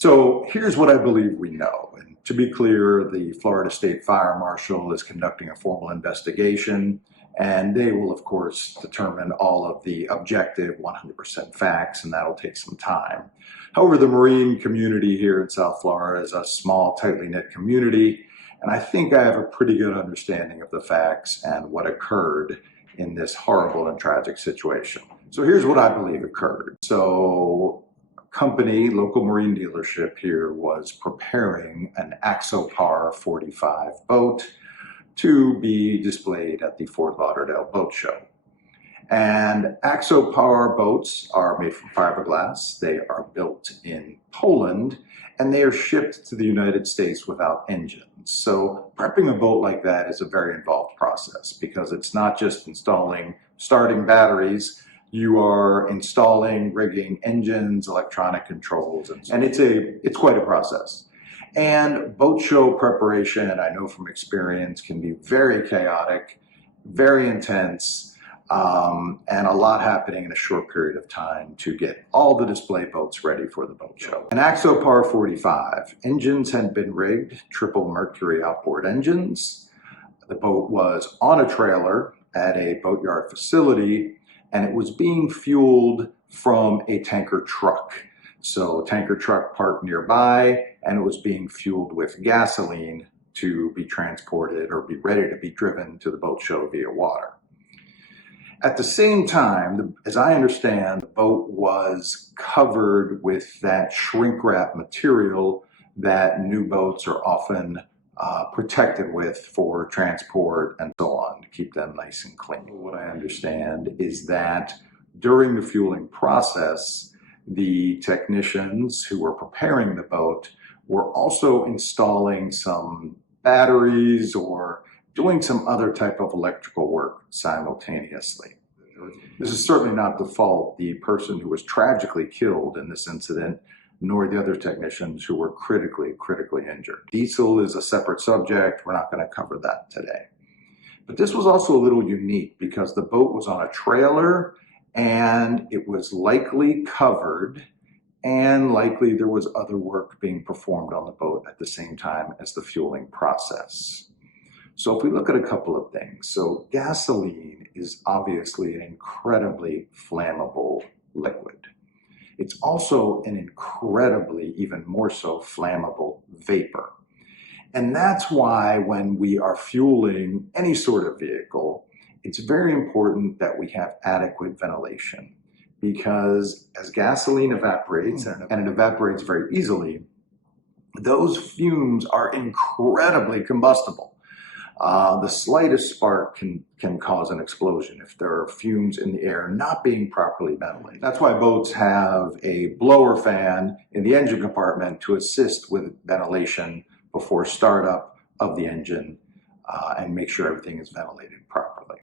So here's what I believe we know. And to be clear, the Florida State Fire Marshal is conducting a formal investigation, and they will, of course, determine all of the objective 100% facts, and that'll take some time. However, the Marine community here in South Florida is a small, tightly knit community, and I think I have a pretty good understanding of the facts and what occurred in this horrible and tragic situation. So here's what I believe occurred. Company, local marine dealership here, was preparing an Axopar 45 boat to be displayed at the Fort Lauderdale Boat Show. And Axopar boats are made from fiberglass. They are built in Poland, and they are shipped to the United States without engines. So prepping a boat like that is a very involved process because it's not just starting batteries. You are installing, rigging engines, electronic controls, and it's quite a process. And boat show preparation, I know from experience, can be very chaotic, very intense, and a lot happening in a short period of time to get all the display boats ready for the boat show. An Axopar 45, engines had been rigged, triple mercury outboard engines. The boat was on a trailer at a boatyard facility, and it was being fueled from a tanker truck. So a tanker truck parked nearby, and it was being fueled with gasoline to be transported or be ready to be driven to the boat show via water. At the same time, as I understand, the boat was covered with that shrink wrap material that new boats are often protected with for transport and so on, to keep them nice and clean. What I understand is that during the fueling process, the technicians who were preparing the boat were also installing some batteries or doing some other type of electrical work simultaneously. This is certainly not the fault the person who was tragically killed in this incident, nor the other technicians who were critically injured. Diesel is a separate subject. We're not going to cover that today. But this was also a little unique because the boat was on a trailer and it was likely covered, and likely there was other work being performed on the boat at the same time as the fueling process. So if we look at a couple of things, so gasoline is obviously an incredibly flammable liquid. It's also an incredibly, even more so, flammable vapor. And that's why when we are fueling any sort of vehicle, it's very important that we have adequate ventilation, because as gasoline evaporates, and it evaporates very easily, those fumes are incredibly combustible. The slightest spark can cause an explosion if there are fumes in the air not being properly ventilated. That's why boats have a blower fan in the engine compartment to assist with ventilation before startup of the engine and make sure everything is ventilated properly.